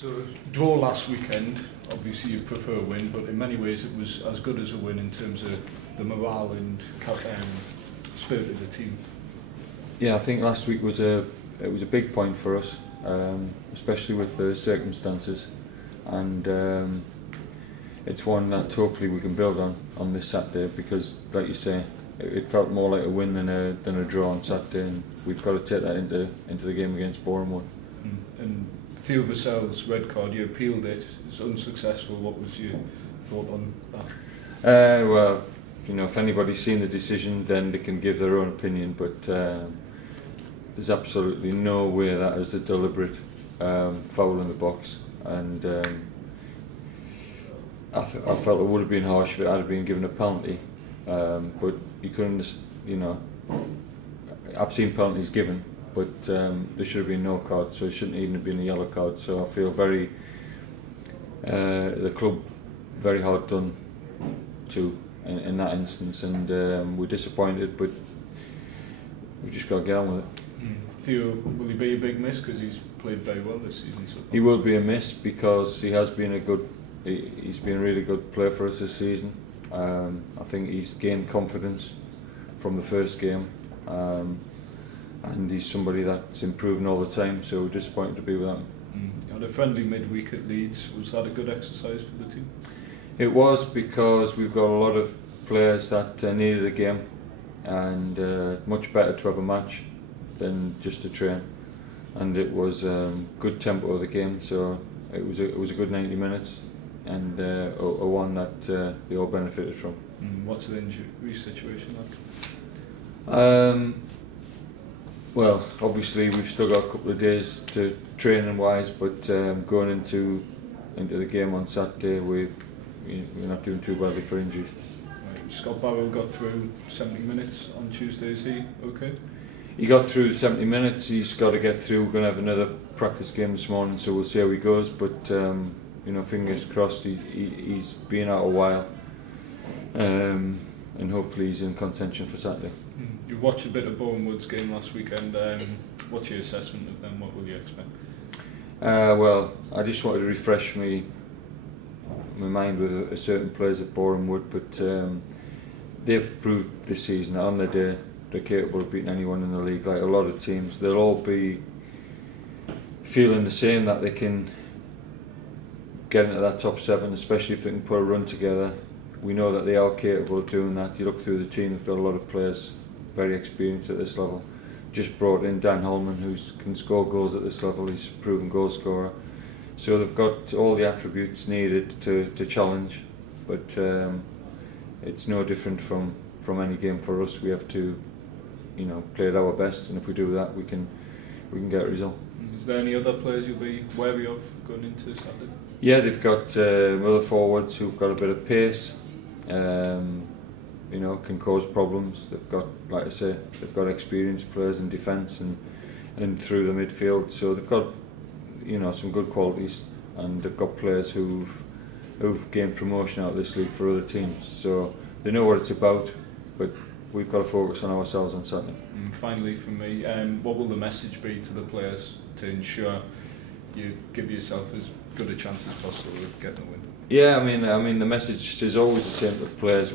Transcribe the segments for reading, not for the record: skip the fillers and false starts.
So draw last weekend, obviously you prefer a win, but in many ways it was as good as a win in terms of the morale and spirit of the team. Yeah, I think last week was a big point for us, especially with the circumstances, and it's one that hopefully we can build on this Saturday, because, like you say, it felt more like a win than a draw on Saturday, and we've got to take that into the game against Boreham Wood. And Theo Vassell's red card, you appealed it, it's unsuccessful. What was your thought on that? Well, if anybody's seen the decision, then they can give their own opinion, but there's absolutely no way that is a deliberate foul in the box, and I felt it would have been harsh if it had been given a penalty, but you couldn't, I've seen penalties given, but there should have been no card, so it shouldn't even have been a yellow card. So I feel the club very hard done to in that instance, and we're disappointed, but we've just got to get on with it. Theo, will he be a big miss, because he's played very well this season so far? He will be a miss, because he has been he's been a really good player for us this season. I think he's gained confidence from the first game, and he's somebody that's improving all the time, so we're disappointed to be without him. You had a friendly midweek at Leeds. Was that a good exercise for the team? It was, because we've got a lot of players that needed a game, and much better to have a match than just to train, and it was good tempo of the game, so it was a good 90 minutes, and a one that they all benefited from. What's the injury situation like? Well, obviously we've still got a couple of days to training wise, but going into the game on Saturday, we're not doing too badly for injuries. Right. Scott Barrow got through 70 minutes on Tuesday. Is he okay? He got through the 70 minutes. He's got to get through. We're going to have another practice game this morning, so we'll see how he goes. But fingers crossed. He's been out a while, and hopefully he's in contention for Saturday. You watched a bit of Boreham Wood's game last weekend. What's your assessment of them? What will you expect? Well, I just wanted to refresh my mind with a certain players at Boreham Wood, but they've proved this season that on their day they're capable of beating anyone in the league. Like a lot of teams, they'll all be feeling the same, that they can get into that top 7, especially if they can put a run together. We know that they are capable of doing that. You look through the team, they've got a lot of players very experienced at this level. Just brought in Dan Holman, who can score goals at this level. He's a proven goal scorer. So they've got all the attributes needed to challenge, but it's no different from any game for us. We have to play at our best, and if we do that, we can get a result. Is there any other players you'll be wary of going into Saturday? Yeah, they've got other forwards who've got a bit of pace, can cause problems. They've got, like I say, they've got experienced players in defence and through the midfield, so they've got some good qualities, and they've got players who've gained promotion out of this league for other teams, so they know what it's about, but we've got to focus on ourselves on Saturday. Finally from me, what will the message be to the players to ensure you give yourself as good a chance as possible of getting a win? Yeah, I mean the message is always the same to the players.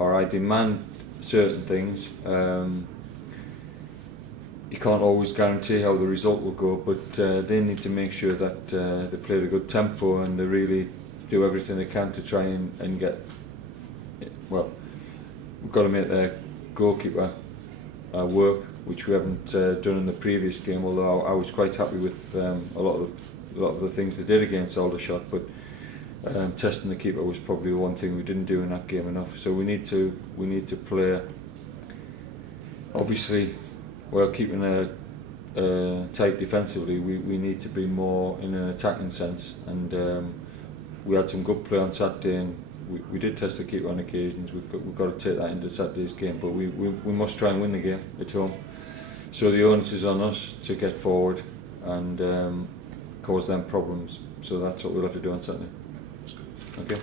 I demand certain things. You can't always guarantee how the result will go, but they need to make sure that they play at a good tempo, and they really do everything they can to try and get. Well, we've got to make their goalkeeper work, which we haven't done in the previous game. Although I was quite happy with a lot of the things they did against Aldershot, but testing the keeper was probably the one thing we didn't do in that game enough. So we need to play. Obviously, while keeping tight defensively, we need to be more in an attacking sense, and we had some good play on Saturday, and we did test the keeper on occasions. We've got to take that into Saturday's game, but we must try and win the game at home. So the onus is on us to get forward and cause them problems. So that's what we'll have to do on Saturday. Okay.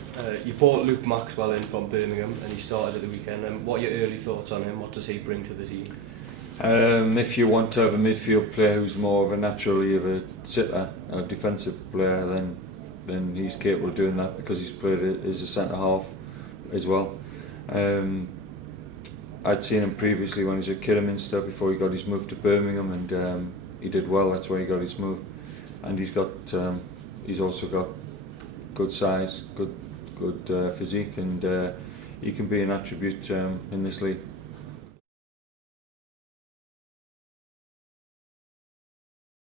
You bought Luke Maxwell in from Birmingham, and he started at the weekend. What are your early thoughts on him? What does he bring to the team? If you want to have a midfield player who's more of a naturally of a sitter, a defensive player, then he's capable of doing that because he's played as a centre half as well. I'd seen him previously when he was at Kidderminster before he got his move to Birmingham, and he did well. That's why he got his move, and he's also got good size, good physique, and he can be an attribute in this league.